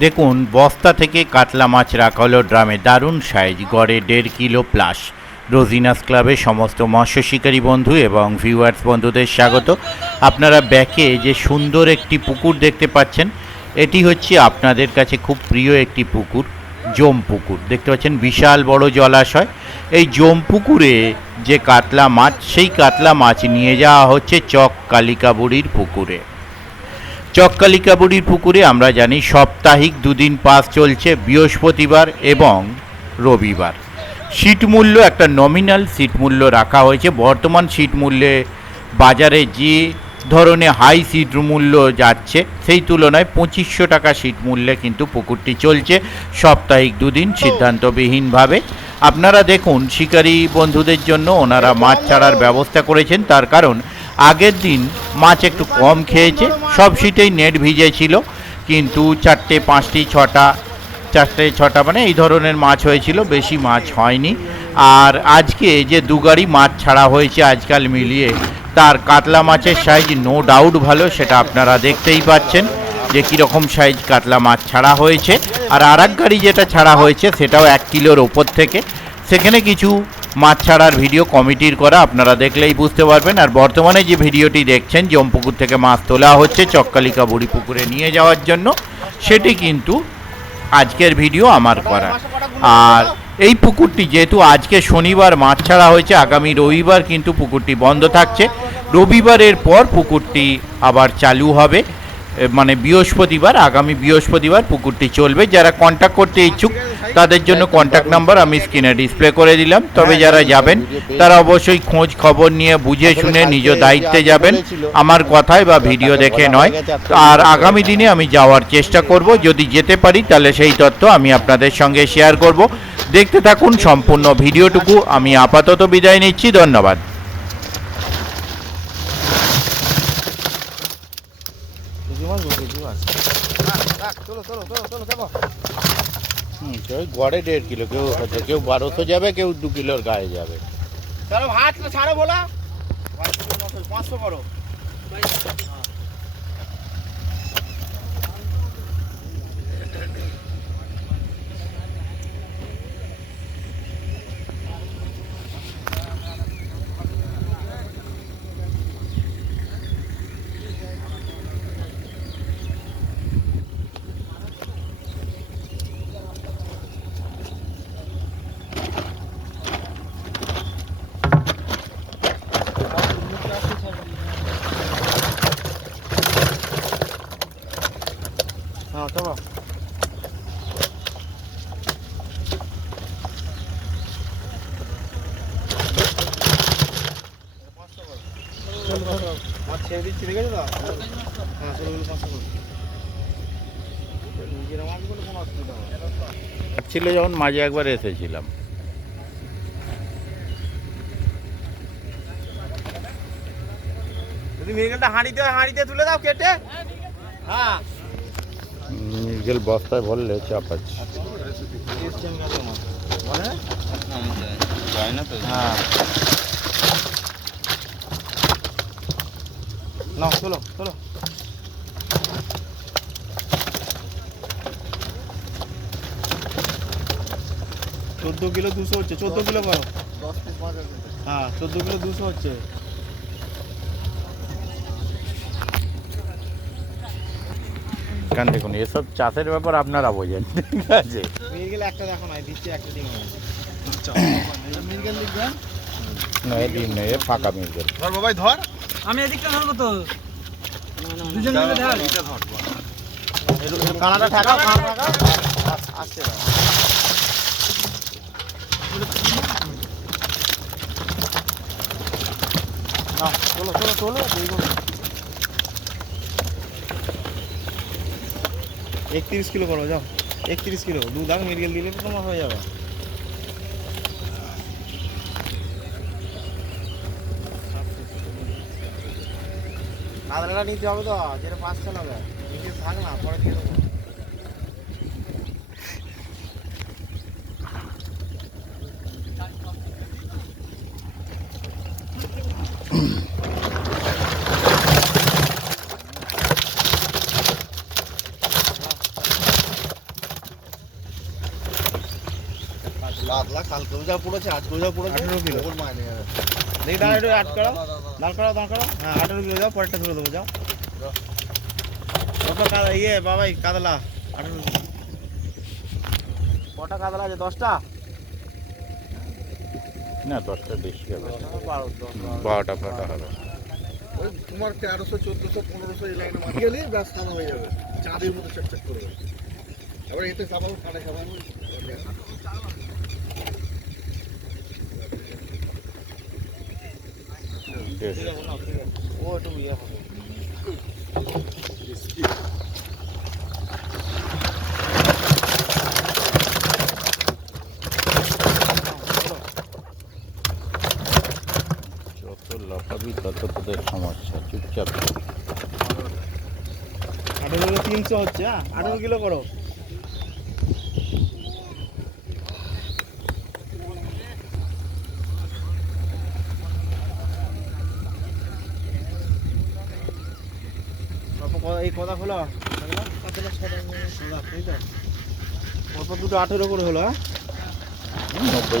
দেখুন বস্তা থেকে কাতলা মাছ রাখা হলো ড্রামে, দারুণ সাইজ, গড়ে 1.5 কিলো প্লাস। রোজিনাস ক্লাবের সমস্ত মৎস্য শিকারী বন্ধু এবং ভিউয়ার্স বন্ধুদের স্বাগত। আপনারা ব্যাকে যে সুন্দর একটি পুকুর দেখতে পাচ্ছেন, এটি হচ্ছে আপনাদের কাছে খুব প্রিয় একটি পুকুর, জম পুকুর। দেখতে পাচ্ছেন বিশাল বড় জলাশয়। এই জম পুকুরে যে কাতলা মাছ, সেই কাতলা মাছ নিয়ে যাওয়া হচ্ছে চক কালিকাবুড়ির পুকুরে। চককালিকাবুড়ির পুকুরে আমরা জানি সাপ্তাহিক 2 দিন পাস চলছে, বৃহস্পতিবার এবং রবিবার। সিট মূল্য একটা নমিনাল সিট মূল্য রাখা হয়েছে। বর্তমান সিট মূল্যে বাজারে যে ধরনের হাই সিট মূল্য যাচ্ছে, সেই তুলনায় 2500 টাকা সিট মূল্যে কিন্তু পুকুরটি চলছে সাপ্তাহিক 2 দিন সিদ্ধান্তবিহীনভাবে। আপনারা দেখুন শিকারী বন্ধুদের জন্য ওনারা মাছ ছাড়ার ব্যবস্থা করেছেন, তার কারণ আগের দিন মাছ একটু কম খেয়েছে, সব সিটেই নেট ভিজে ছিল, কিন্তু 4টে 5টি 6টা 4টে 6টা মানে এই ধরনের মাছ হয়েছিল, বেশি মাছ হয়নি। আর আজকে যে 2 গাড়ি মাছ ছাড়া হয়েছে আজকাল মিলিয়ে, তার কাতলা মাছের সাইজ নো ডাউট ভালো, সেটা আপনারা দেখতেই পাচ্ছেন যে কীরকম সাইজ কাতলা মাছ ছাড়া হয়েছে। আর আরেক গাড়ি যেটা ছাড়া হয়েছে সেটাও 1 কিলোর ওপর থেকে, সেখানে কিছু মাছ ছাড়ার ভিডিও কমিটির করা, আপনারা দেখলেই বুঝতে পারবেন। আর বর্তমানে যে ভিডিওটি দেখছেন জমপুকুর থেকে মাছ তোলা হচ্ছে চককালিকাবুড়ি পুকুরে নিয়ে যাওয়ার জন্য, সেটি কিন্তু আজকের ভিডিও আমার করা। আর এই পুকুরটি যেহেতু আজকে শনিবার মাছ ছাড়া হয়েছে, আগামী রবিবার কিন্তু পুকুরটি বন্ধ থাকছে। রবিবারের পর পুকুরটি আবার চালু হবে, মানে বৃহস্পতিবার, আগামী বৃহস্পতিবার পুকুরটি চলবে। যারা কন্ট্যাক্ট করতে ইচ্ছুক তাদের জন্য কন্ট্যাক্ট নাম্বার আমি স্ক্রিনে ডিসপ্লে করে দিলাম। তবে যারা যাবেন তারা অবশ্যই খোঁজ খবর নিয়ে বুঝে শুনে নিজ দায়িত্বে যাবেন, আমার কথায় বা ভিডিও দেখে নয়। আর আগামী দিনে আমি যাওয়ার চেষ্টা করব, যদি যেতে পারি তাহলে সেই তথ্য আমি আপনাদের সঙ্গে শেয়ার করব। দেখতে থাকুন সম্পূর্ণ ভিডিওটুকু। আমি আপাতত বিদায় নিচ্ছি, ধন্যবাদ। গড়ে 1.5 কিলো, কেউ 1200 যাবে, কেউ 2 কিলোর গায়ে যাবে। ছাড়ো বলা 500 করো। হ্যাঁ চলো। ছেড়ে দিচ্ছি, ঠিক আছে তো? হ্যাঁ চলো 500 করো। নিজের মাছগুলো কোনো অসুবিধা হবে না। ছিল যখন মাঝে একবার এসেছিলাম। যদি মিরগেলটা হাঁড়িতে তুলে দাও কেটে। হ্যাঁ মিরগেল বস্তায় ভরলে চাপ আছে। হ্যাঁ না চলো চলো। 14 কিলো 200 হচ্ছে, 14 কিলো করো। 10 পিস মাছ আছে। হ্যাঁ 14 কিলো 200 হচ্ছে। কারণ দেখুন এসব চাষের ব্যাপার আপনারা বোঝেন, ঠিক আছে? মিরগেল একটা দেখো না, দিচ্ছি একটা ডিম। মিরগেল দিবেন না, এই ডিম নেই, ফাঁকা মিরগেল। ধর বাবাই ধর, আমি এদিকটা ধরবো তো। দুজন মিলে ধর, এটা ধর। কানাটা ঠাকাও, কানাটা ঠাকাও। আসছে না। না চলো চলো চলো। 31 কিলো করো, যাও 31 কিলো। 2 দাগ মিরগেল দিলে তো তোমার হয়ে যাবে। আদাটা নিতে হবে তো, যেটা 5 চালাবে মিরগেল থাক না, পরে দিয়ে দেবো। পাতলা, কালকেও যা পড়েছে আজকেও যা পড়েছে 18 কিলো। ওর মাইনে যাবে। দেখি দাঁড়া একটু আট করো, দাঁড় করো, দাঁড় করো। হ্যাঁ 18 কিলো যাও, পরেরটা ধরে দেবো যাও। কত ইয়ে বাবাই কাতলা 18 কিলো। কটা কাতলা আছে? 10টা? না 10টা বেশি হবে, 12 12টা হবে। ওই তোমার 1300 1400 1500 এই লাইনে মাছ গেলেই ব্যাস সাদা হয়ে যাবে, চাঁদের মতো চকচক করবে। এবার এতে সাবান কাটে সাবান ও একটু ইয়ে হবে। যত লাফাবি তত তোদের সমস্যা, চুপচাপ 18 কিলো 300 হচ্ছে। হ্যাঁ 18 কিলো করো। এই কথা হলো কত দুটো 18 করে হলো। হ্যাঁ 90।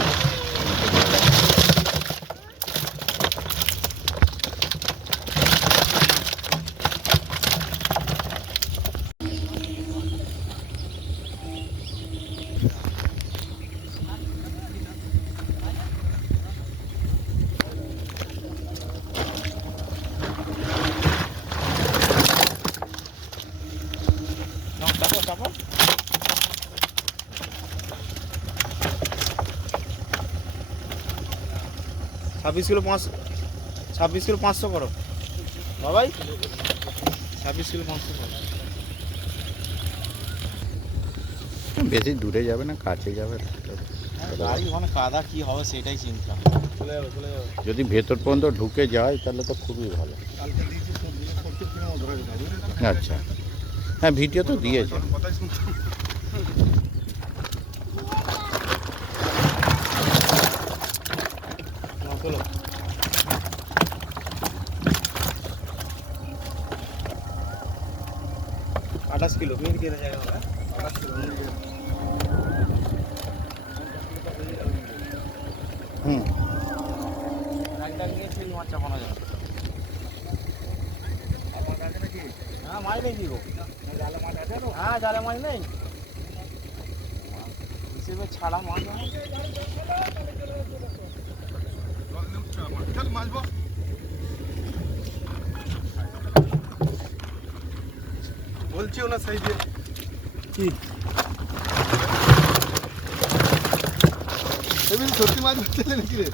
চাপো চাপো। 26 কিলো 26 কিলো 500 করো বাবাই। 26 কিলো 500 করো। বেশি দূরে যাবে না, কাছে যাবে। গাড়ি ওখানে কাদা কি হবে সেটাই চিন্তা। চলে যাবে চলে যাবে। যদি ভেতর পর্যন্ত ঢুকে যায় তাহলে তো খুবই ভালো। কালকে দিয়েছি 70 কিলো ধরে যাবে। আচ্ছা, হ্যাঁ ভিডিও তো দিয়েছে। কথাই শুনছি। চলো 28 কিলো মিনিট কেটে জায়গা হবে। 28 কিলো হুম, ডাক নিয়ে সেই মাছ চাপানো যাবে। হ্যাঁ মাছ নেই কি গো? জালে মাছ আছে তো? হ্যাঁ জালে মাছ নেই হিসেবে ছাড়া মাছ আমার। চল মাছবো। বলছি ওনার সাইডে কি তুমি সত্যি মাছ ধরতে নাকি রে?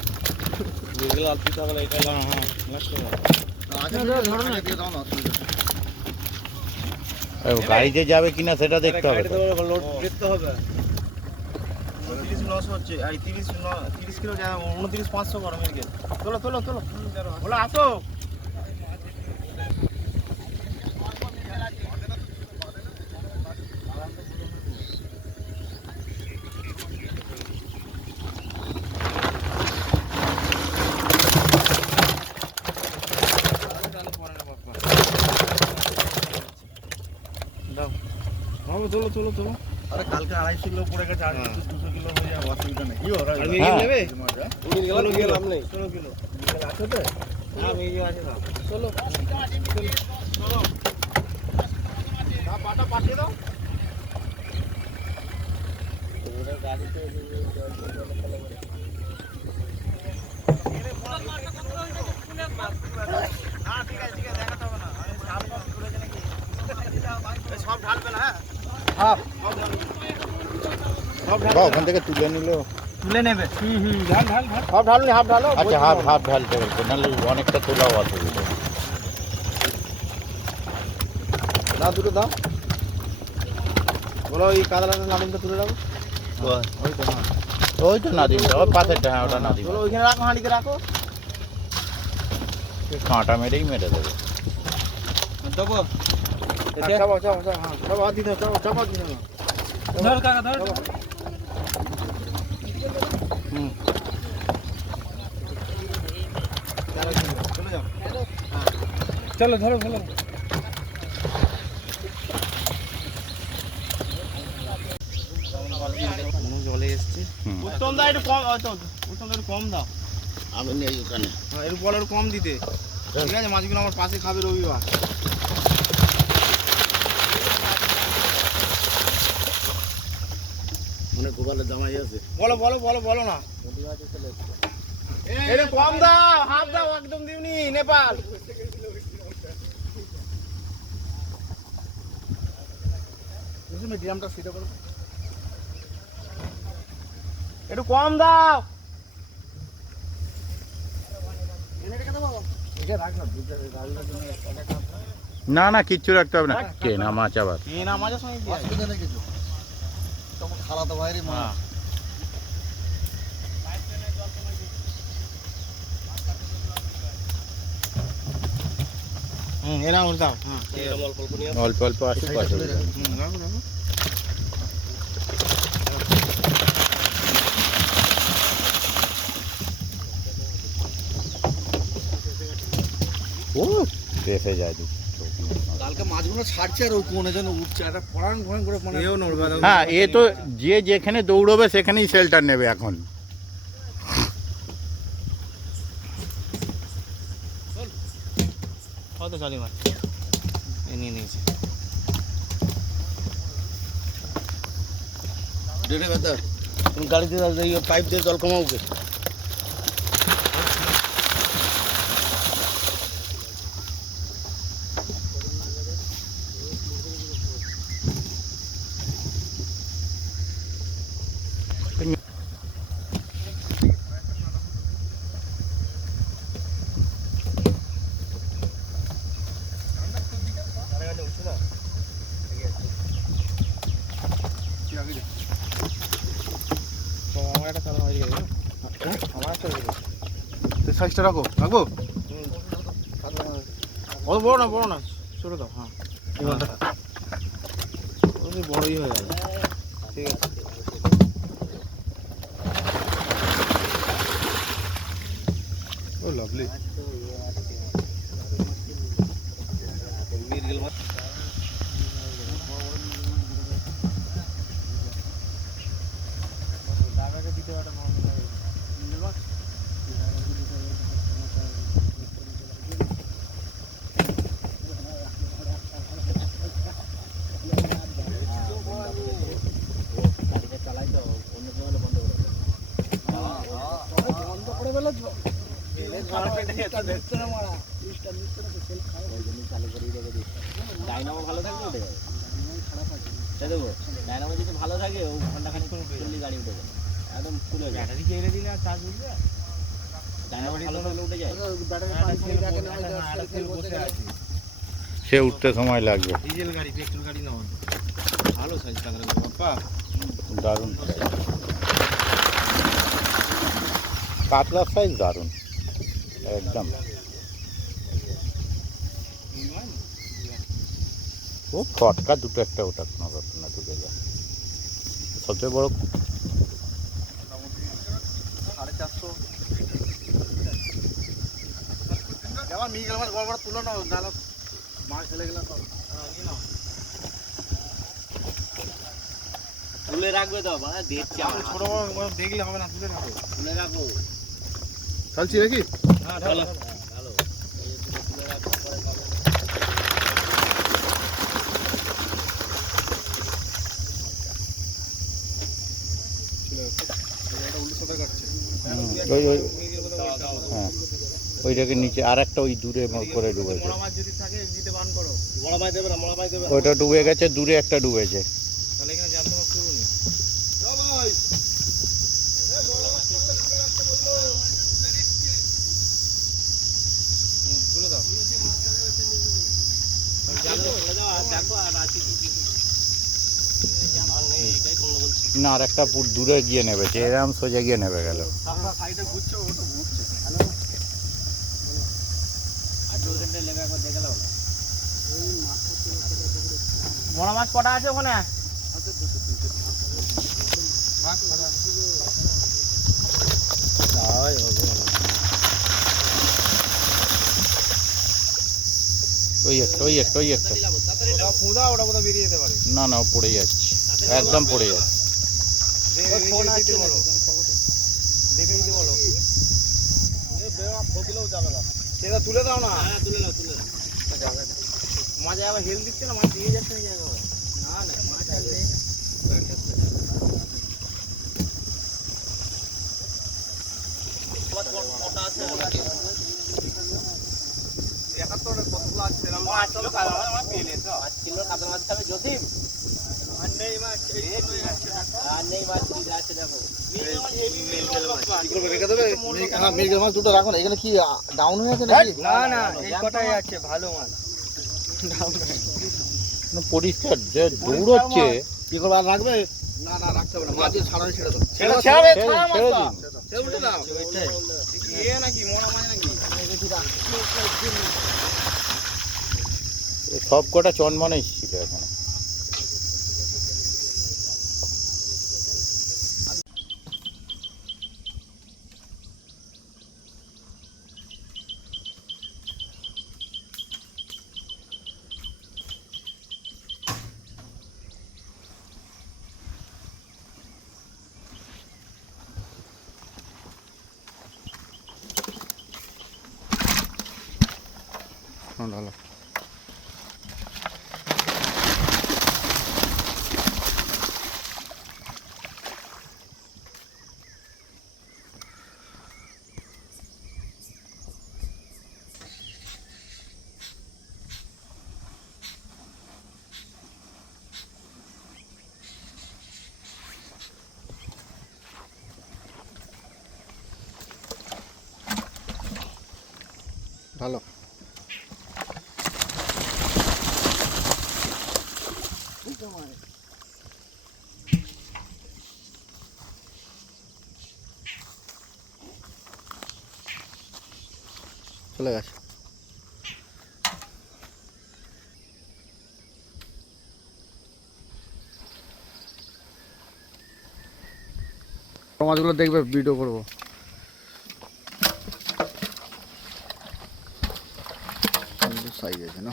এগুলো আর দিতে হবে এটা। হ্যাঁ লাস্ট হবে। আগে ধরো না, দিয়ে দাও না, অসুবিধা নেই। ও গাড়িতে যাবে কিনা সেটা দেখতে হবে তো। লোড দেখতে হবে। 29 হচ্ছে আর 30 কিলো 29 500 করো মিলকে। চলো চলো চলো বলো আসো। দাও হবে। চলো চলো চলো। আরে কালকে 250 কিলো পড়ে গেছে, আর 200 কিলো হয়ে যাবে, অসুবিধা নেই। কি ওরা আর মিল নেবে? তুমি চলো কিলো লাভ নেই। চলো কিলো আছে তো? হ্যাঁ মিল আছে না। চলো চলো পাটা পাঠিয়ে দাও। গাড়িতে হ্যাঁ ঠিক আছে দেখাতে হবে না। সব ঢালবে না। হ্যাঁ সব বা ওখান থেকে তুলে নিলেও। তুলে নেবে। ঢাল ঢাল ঢাল সব ঢালুনি হাফ ঢালো। আচ্ছা, হাফ ঢালতে বলছে, নাহলে অনেকটা তোলাও অসুবিধা। দাও দুটো দাও। বলো এই কাতলাটা নাদিমটা তুলে দাও। ওই তো হ্যাঁ। ওই তো নাদিমটা, ওই পাশেরটা, হ্যাঁ ওটা নাদিম। বলো ওইখানে রাখো, হাঁড়িতে রাখো। কাঁটা মেরেই মেরে দেবে। দেবো চাপো চাপো চাপো। হ্যাঁ চাপো হাত দিতে চাপো চাপো দিতে না। ধর কাকা ধর। হুম, চলে যাও। চলো ধরো ধরো। জলে এসছে। হুম। উত্তম দা একটু কম, উত্তম দা একটু কম দাও। আমি নেই ওখানে। হ্যাঁ, একটু বলো একটু কম দিতে। ঠিক আছে, মাছগুলো আমার পাশে খাবে রবিবার। মানে গোপালের জামাই আছে। বলো বলো বলো বলো না। একটু কম দাও, হাফ দাও, একদম দিওনি নেপাল। মিডিয়ামটা সিটে করো। একটু কম দাও। এটা রাখ না, দুটো গাড়ির জন্য একটা কাপ। না না কিচ্ছু রাখতে হবে না, কেনা মাছ আবার। এই না মাঝে সঙ্গে দিয়ে অসুবিধা নেই কিছু। তখন খালাতো ভাইয়েরই মা। হ্যাঁ। এরা ওর দাও। হ্যাঁ, ঠিক আছে। অল্প অল্প আসুক, অসুবিধা নেই। রাখো রাখো। ও বেঁচে যায় দু। কালকে মাছগুলো ছাড়ছে আর ওই কোনে যেন উঠছে, একটা পড়ান পড়ান করে মানে এও নড়বে না। হ্যাঁ, এ তো যে যেখানে দৌড়বে সেখানেই শেল্টার নেবে এখন। কত চালি মাছ এ নিয়ে নিয়েছে। ডেটে ব্যথা। তুমি গাড়িতে পাইপ দিয়ে জল কমাওকে। আমার একটা সাদা মাছ দিয়ে দেবে। আমার একটা দিয়ে দেবে। সাইজটা রাখো, রাখবো। অত বড় না ছোট দাও। হ্যাঁ, ওই বড়ই হয়ে গেল। ঠিক আছে। ও লাভলি। ডাইনামো ভালো থাকলে উঠে যাবে। তাই দেবো, ডাইনামো যদি ভালো থাকে ও ঘন্টা খানিক চললি গাড়ি উঠে যাবে, একদম ফুল হয়ে যাবে। ব্যাটারি চেয়ে দিলে আর চার্জ উঠবে। ডাইনামো ভালো থাকলে উঠে যায়। সে উঠতে সময় লাগবে। ডিজেল গাড়ি, পেট্রোল গাড়ি না, ভালো সাইজ কাঁকড়া বাপ্পা। দারুণ কাতলার সাইজ, দারুণ একদম। ও ফটকা দুটো একটা ওটা কোনো ব্যাপার না, ঢুকে যায়। সবচেয়ে বড় 450। আমার মিগেল মাছ বড় বড় তুলো না, নাহলে মাছ ফেলে গেলাম সব। তুলে রাখবে তো, মানে দেখছি আমার ছোট বড় দেখলে হবে না, তুলে রাখো। তুলে রাখো। চলছি নাকি? হ্যাঁ, ভালো ভালো, এই দুটো তুলে রাখো, পরে খাবো। ওই ওই হ্যাঁ, ওইটাকে নিচে আর একটা ওই দূরে করে ডুবেছে। বড় মাছ যদি থাকে দিতে বান করো। মোড়া পাই দেবে না, মোড়া পাই দেবে। ওইটা ডুবে গেছে, দূরে একটা ডুবেছে। তাহলে এখানে জানতে মাছ করবো নি। তুলে দাও। দেখো আর আছে কি কি। আর নেই, এটাই ফোন বলছি। না, আর একটা দূরে গিয়ে নেবেছে, এরকম সোজা গিয়ে নেবে গেল। সাইডে ঘুরছে, ওটা ঘুরছে। আর তো ওখানটা লেগে একবার দেখে নাও না। বড় মাছ কটা আছে ওখানে? ওই একটা ওটা ফুঁদা, ওটা কোথাও বেরিয়ে যেতে পারে। না না, ও পড়ে যাচ্ছে, একদম পড়ে যাচ্ছে। ফোন আছে বলো, দেখে নিতে বলো। সেটা তুলে দাও না। হ্যাঁ তুলে নাও তুলে নাও। মাঝে আবার হেল দিচ্ছে না, মাছ দিয়ে যাচ্ছে না। না না মাছ আসবে। মোটা আছে কতগুলো আছে সেরকম মাছ ছিল, কাল আমার পেলে তো 5 কিলো কাতলা মাছ খাবে জসিম। আর নেই মাছ, আর নেই মাছ কি আছে দেখো। রেখে দেবে। হ্যাঁ, মৃগেল মাছ দুটো রাখো না। এখানে কি ডাউন হয়ে আছে নাকি? না না এই কটাই আছে ভালো মাছ। পরিষ্কার যে দৌড়চ্ছে। কি করবে, আর রাখবে? না না, রাখতে হবে না। মাছ দিয়ে ছাড়ানো ছেড়ে দাও। ছেড়ে ছেড়ে ছেড়ে দিন। ছেড়ে উল্টে দাও। এ নাকি মোড়া মাছ নাকি? সব কটা চনমনে ছিল এখানে। ভালো। ভালো। চলে গেছে। মাছগুলো দেখবে, ভিডিও করবো। সাইজ আছে না?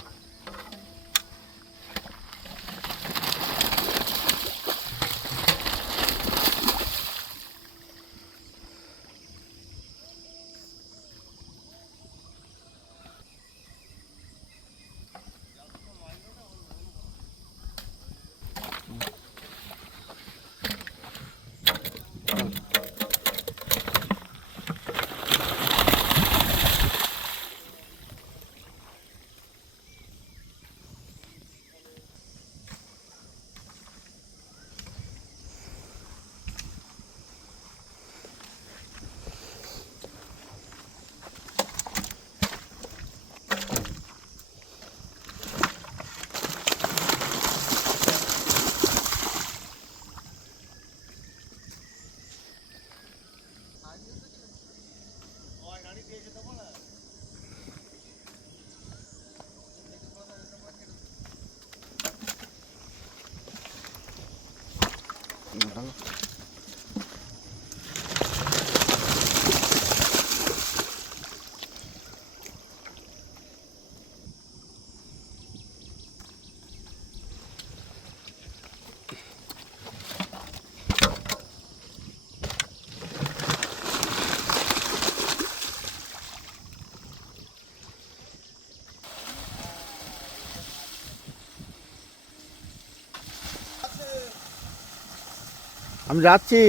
ভালো। আমি যাচ্ছি।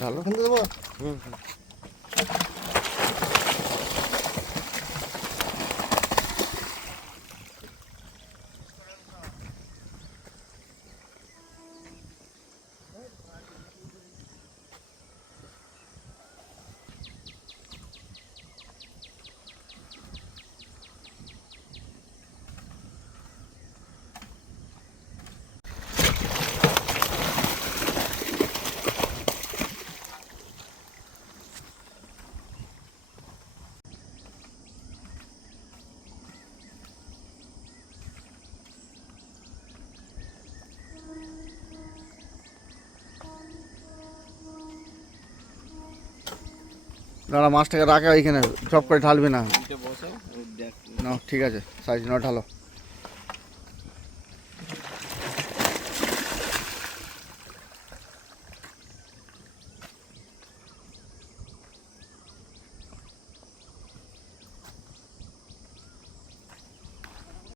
ঢালো দেবো। দাঁড়া মাছটাকে রাখা ওইখানে, চপ করে ঢালবি না। বসো না ঠিক আছে, সাইজ না ঢালো।